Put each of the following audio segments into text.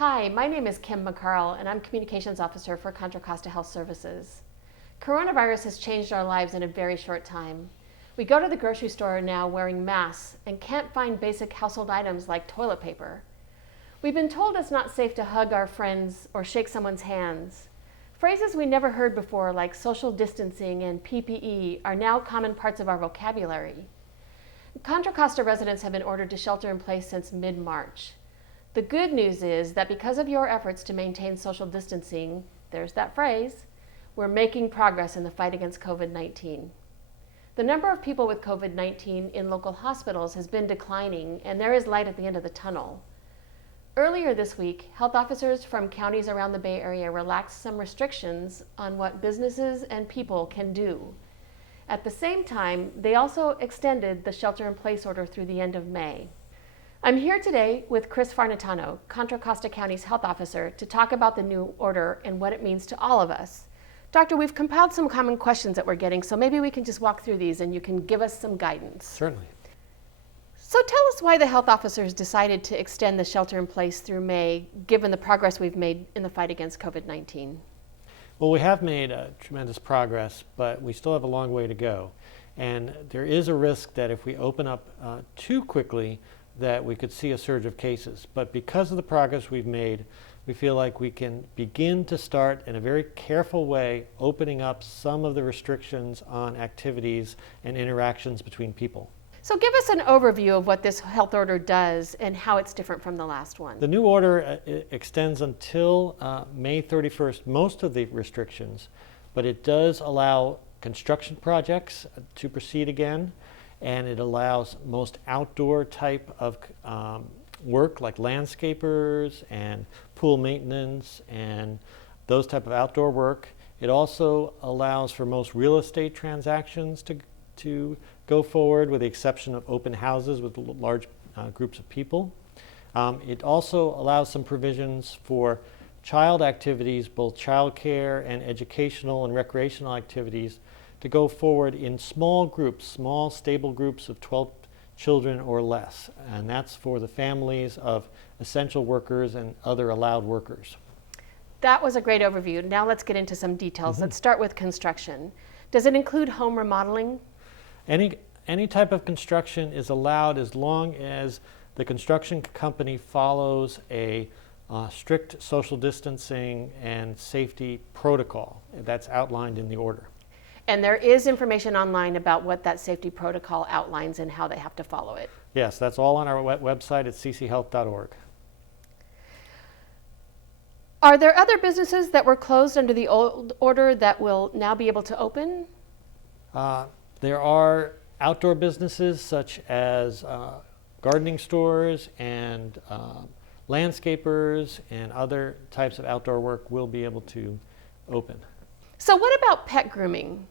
Hi, my name is Kim McCarl, and I'm Communications Officer for Contra Costa Health Services. Coronavirus has changed our lives in a very short time. We go to the grocery store now wearing masks and can't find basic household items like toilet paper. We've been told it's not safe to hug our friends or shake someone's hands. Phrases we never heard before, like social distancing and PPE, are now common parts of our vocabulary. Contra Costa residents have been ordered to shelter in place since mid-March. The good news is that because of your efforts to maintain social distancing, there's that phrase, we're making progress in the fight against COVID-19. The number of people with COVID-19 in local hospitals has been declining, and there is light at the end of the tunnel. Earlier this week, health officers from counties around the Bay Area relaxed some restrictions on what businesses and people can do. At the same time, they also extended the shelter-in-place order through the end of May. I'm here today with Chris Farnitano, Contra Costa County's health officer, to talk about the new order and what it means to all of us. Doctor, we've compiled some common questions that we're getting, so maybe we can just walk through these and you can give us some guidance. Certainly. So tell us why the health officers decided to extend the shelter-in-place through May, given the progress we've made in the fight against COVID-19. Well, we have made tremendous progress, but we still have a long way to go. And there is a risk that if we open up too quickly, that we could see a surge of cases. But because of the progress we've made, we feel like we can begin to start in a very careful way opening up some of the restrictions on activities and interactions between people. So give us an overview of what this health order does and how it's different from the last one. The new order extends until May 31st, most of the restrictions, but it does allow construction projects to proceed again, and it allows most outdoor type of work like landscapers and pool maintenance and those type of outdoor work. It also allows for most real estate transactions to go forward, with the exception of open houses with large groups of people. It also allows some provisions for child activities, both child care and educational and recreational activities, to go forward in small groups, small stable groups of 12 children or less. And that's for the families of essential workers and other allowed workers. That was a great overview. Now let's get into some details. Let's start with construction. Does it include home remodeling? Any type of construction is allowed as long as the construction company follows a strict social distancing and safety protocol that's outlined in the order. And there is information online about what that safety protocol outlines and how they have to follow it. Yes, that's all on our website at cchealth.org. Are there other businesses that were closed under the old order that will now be able to open? There are outdoor businesses such as gardening stores and landscapers and other types of outdoor work will be able to open. So what about pet grooming?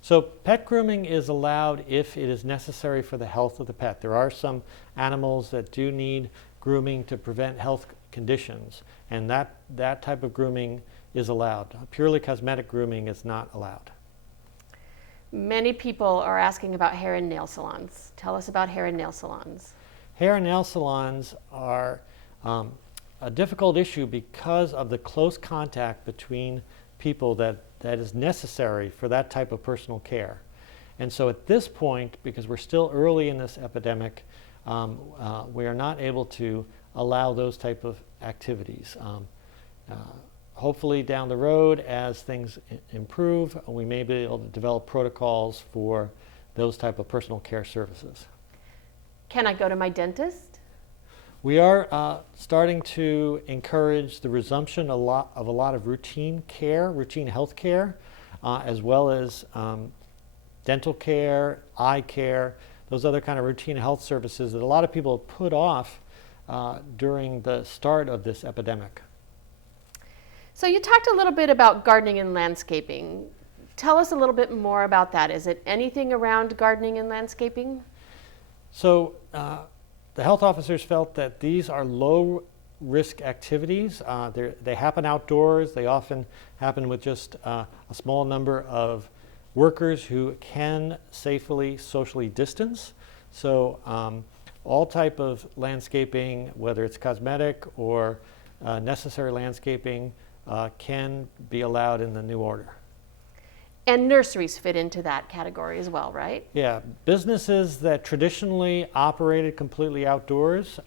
So pet grooming is allowed if it is necessary for the health of the pet. There are some animals that do need grooming to prevent health conditions, and that type of grooming is allowed. Purely cosmetic grooming is not allowed. Many people are asking about hair and nail salons. Tell us about hair and nail salons. Hair and nail salons are a difficult issue because of the close contact between people that is necessary for that type of personal care. And so at this point, because we're still early in this epidemic, we are not able to allow those type of activities. Hopefully down the road, as things improve, we may be able to develop protocols for those type of personal care services. Can I go to my dentist? We are starting to encourage the resumption of a lot of routine care, routine health care, as well as dental care, eye care, those other kind of routine health services that a lot of people have put off during the start of this epidemic. So you talked a little bit about gardening and landscaping. Tell us a little bit more about that. Is it anything around gardening and landscaping? So the health officers felt that these are low-risk activities. They happen outdoors. They often happen with just a small number of workers who can safely socially distance. So all type of landscaping, whether it's cosmetic or necessary landscaping can be allowed in the new order. And nurseries fit into that category as well, right? Yeah, businesses that traditionally operated completely outdoors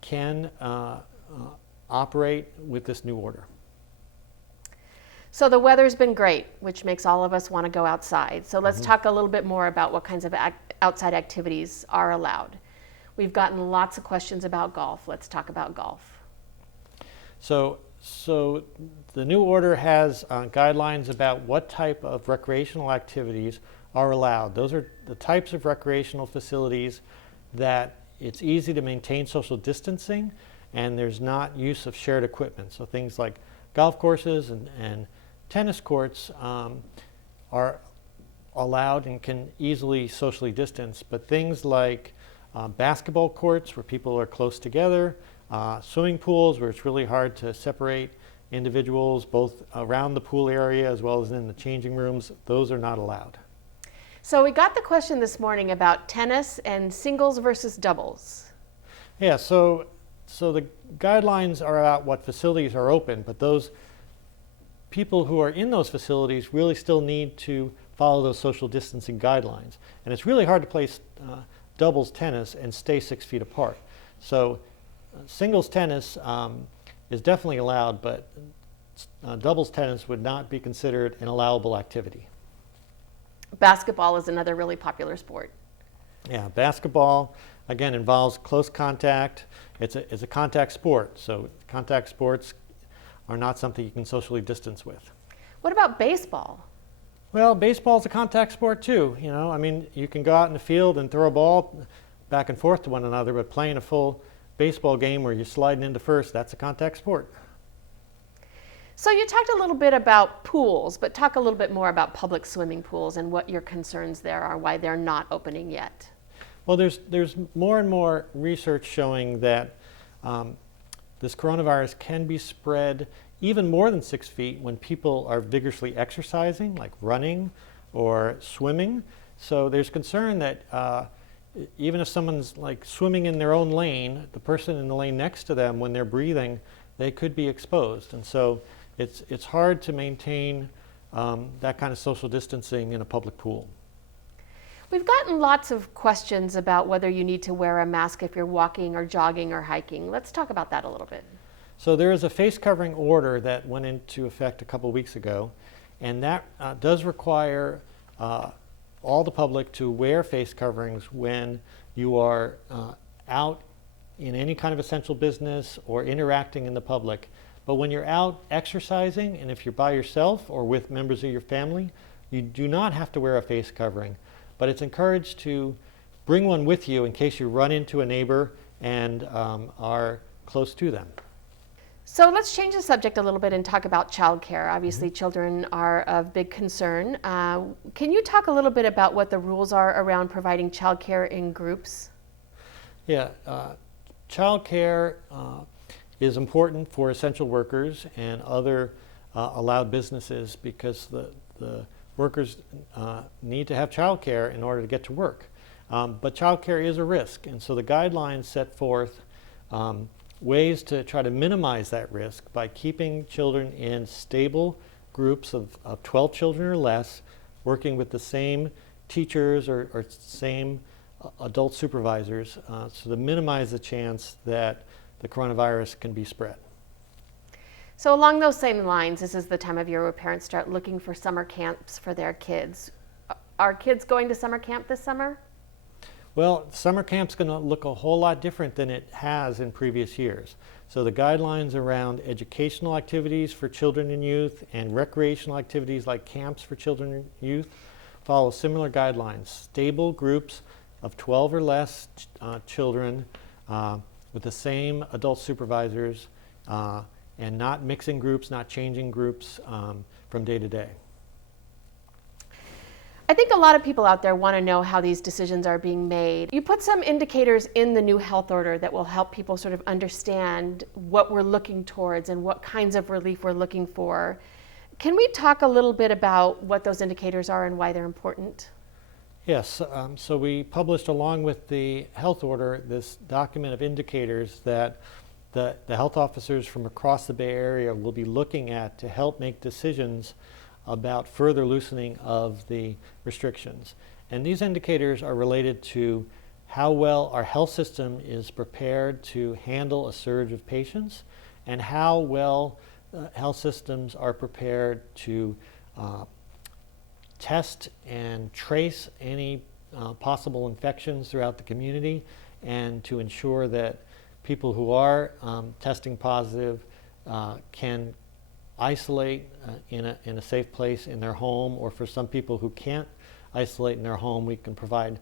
can operate with this new order. So the weather's been great, which makes all of us want to go outside. So let's talk a little bit more about what kinds of outside activities are allowed. We've gotten lots of questions about golf. Let's talk about golf. So the new order has guidelines about what type of recreational activities are allowed. Those are the types of recreational facilities that it's easy to maintain social distancing and there's not use of shared equipment. So things like golf courses and tennis courts are allowed and can easily socially distance, but things like basketball courts where people are close together, swimming pools where it's really hard to separate individuals both around the pool area as well as in the changing rooms, those are not allowed. So we got the question this morning about tennis and singles versus doubles. Yeah, so the guidelines are about what facilities are open, but those people who are in those facilities really still need to follow those social distancing guidelines. And it's really hard to play doubles tennis and stay 6 feet apart. So singles tennis is definitely allowed, but doubles tennis would not be considered an allowable activity. Basketball is another really popular sport. Yeah, basketball, again, involves close contact. It's a contact sport, so contact sports are not something you can socially distance with. What about baseball? Well, baseball's a contact sport too. You know, I mean, you can go out in the field and throw a ball back and forth to one another, but playing a full baseball game where you're sliding into first, that's a contact sport. So you talked a little bit about pools, but talk a little bit more about public swimming pools and what your concerns there are, why they're not opening yet. Well, there's more and more research showing that this coronavirus can be spread even more than 6 feet when people are vigorously exercising, like running or swimming. So there's concern that even if someone's like swimming in their own lane, the person in the lane next to them, when they're breathing, they could be exposed. And so it's hard to maintain that kind of social distancing in a public pool. We've gotten lots of questions about whether you need to wear a mask if you're walking or jogging or hiking. Let's talk about that a little bit. So there is a face covering order that went into effect a couple weeks ago, and that does require all the public to wear face coverings when you are out in any kind of essential business or interacting in the public. But when you're out exercising, and if you're by yourself or with members of your family, you do not have to wear a face covering. But it's encouraged to bring one with you in case you run into a neighbor and are close to them. So let's change the subject a little bit and talk about childcare. Obviously, children are of big concern. Can you talk a little bit about what the rules are around providing childcare in groups? Yeah, childcare is important for essential workers and other allowed businesses because the workers need to have childcare in order to get to work. But childcare is a risk, and so the guidelines set forth ways to try to minimize that risk by keeping children in stable groups of 12 children or less, working with the same teachers or same adult supervisors, so to minimize the chance that the coronavirus can be spread. So along those same lines, this is the time of year where parents start looking for summer camps for their kids. Are kids going to summer camp this summer? Well, summer camp's going to look a whole lot different than it has in previous years. So the guidelines around educational activities for children and youth and recreational activities like camps for children and youth follow similar guidelines. Stable groups of 12 or less children with the same adult supervisors and not mixing groups, not changing groups from day to day. I think a lot of people out there want to know how these decisions are being made. You put some indicators in the new health order that will help people sort of understand what we're looking towards and what kinds of relief we're looking for. Can we talk a little bit about what those indicators are and why they're important? Yes, so we published along with the health order this document of indicators that the health officers from across the Bay Area will be looking at to help make decisions about further loosening of the restrictions. And these indicators are related to how well our health system is prepared to handle a surge of patients, and how well health systems are prepared to test and trace any possible infections throughout the community, and to ensure that people who are testing positive can isolate in a safe place in their home, or for some people who can't isolate in their home, we can provide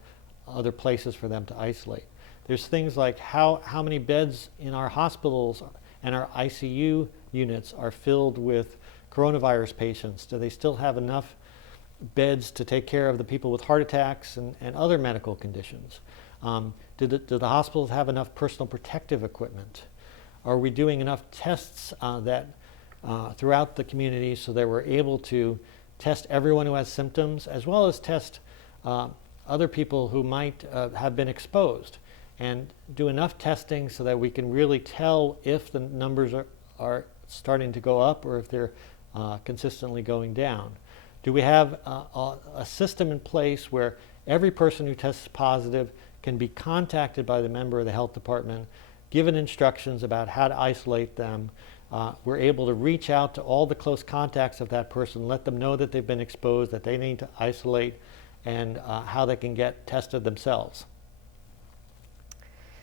other places for them to isolate. There's things like how many beds in our hospitals and our ICU units are filled with coronavirus patients. Do they still have enough beds to take care of the people with heart attacks and other medical conditions? Do the hospitals have enough personal protective equipment? Are we doing enough tests throughout the community so that we're able to test everyone who has symptoms, as well as test other people who might have been exposed, and do enough testing so that we can really tell if the numbers are starting to go up or if they're consistently going down? Do we have a system in place where every person who tests positive can be contacted by the member of the health department, given instructions about how to isolate them? We're able to reach out to all the close contacts of that person, let them know that they've been exposed, that they need to isolate, and how they can get tested themselves.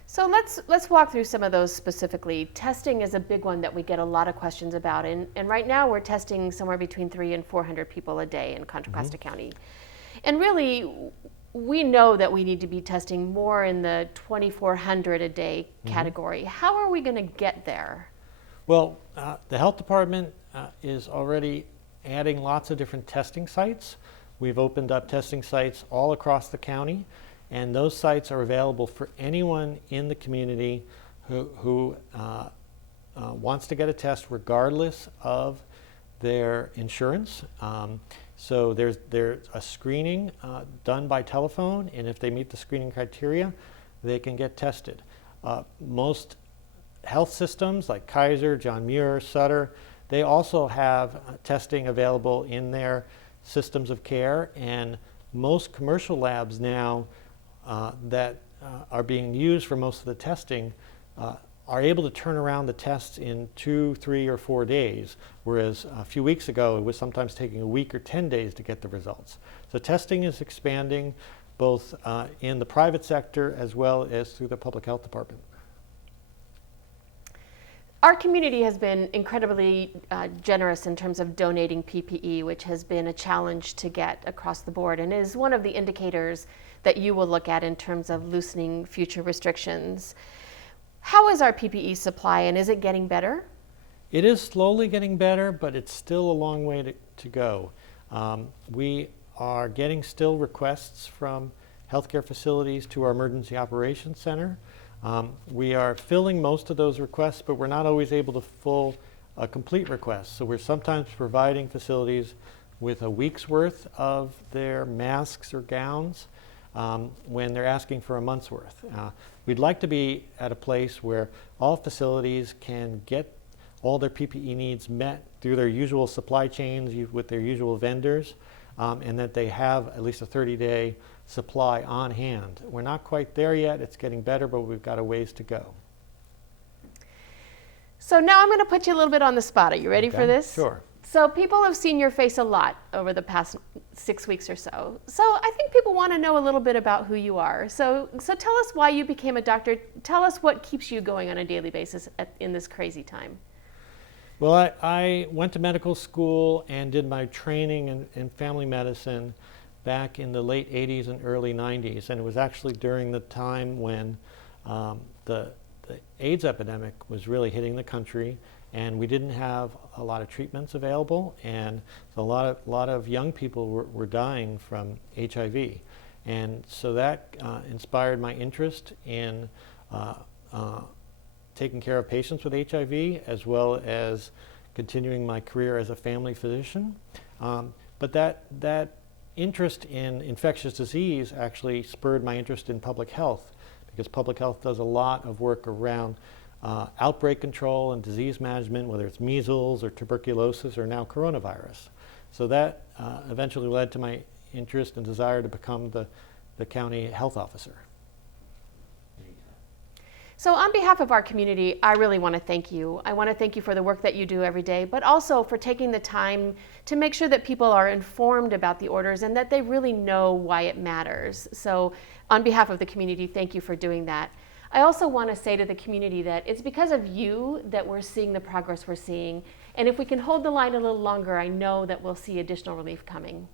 So let's walk through some of those specifically. Testing is a big one that we get a lot of questions about, and right now we're testing somewhere between 300 and 400 people a day in Contra Costa County. And really, we know that we need to be testing more in the 2,400 a day category. How are we going to get there? Well, the health department is already adding lots of different testing sites. We've opened up testing sites all across the county, and those sites are available for anyone in the community who wants to get a test regardless of their insurance. So there's a screening done by telephone, and if they meet the screening criteria, they can get tested. Most health systems like Kaiser, John Muir, Sutter, they also have testing available in their systems of care, and most commercial labs now that are being used for most of the testing are able to turn around the tests in 2, 3, or 4 days, whereas a few weeks ago it was sometimes taking a week or 10 days to get the results. So testing is expanding both in the private sector as well as through the public health department. Our community has been incredibly generous in terms of donating PPE, which has been a challenge to get across the board, and is one of the indicators that you will look at in terms of loosening future restrictions. How is our PPE supply, and is it getting better? It is slowly getting better, but it's still a long way to go. We are getting still requests from healthcare facilities to our emergency operations center. We are filling most of those requests, but we're not always able to fill a complete request. So we're sometimes providing facilities with a week's worth of their masks or gowns when they're asking for a month's worth. We'd like to be at a place where all facilities can get all their PPE needs met through their usual supply chains with their usual vendors, and that they have at least a 30-day supply on hand. We're not quite there yet. It's getting better, but we've got a ways to go. So now I'm going to put you a little bit on the spot. Are you ready for this? Sure. So people have seen your face a lot over the past 6 weeks or so. So I think people want to know a little bit about who you are. So tell us why you became a doctor. Tell us what keeps you going on a daily basis in this crazy time. Well, I went to medical school and did my training in family medicine back in the late 80s and early 90s. And it was actually during the time when the AIDS epidemic was really hitting the country, and we didn't have a lot of treatments available, and so a lot of young people were dying from HIV. And so that inspired my interest in taking care of patients with HIV, as well as continuing my career as a family physician. But that interest in infectious disease actually spurred my interest in public health, because public health does a lot of work around outbreak control and disease management, whether it's measles or tuberculosis or now coronavirus. So that eventually led to my interest and desire to become the county health officer. So on behalf of our community, I really want to thank you. I want to thank you for the work that you do every day, but also for taking the time to make sure that people are informed about the orders and that they really know why it matters. So on behalf of the community, thank you for doing that. I also want to say to the community that it's because of you that we're seeing the progress we're seeing. And if we can hold the line a little longer, I know that we'll see additional relief coming.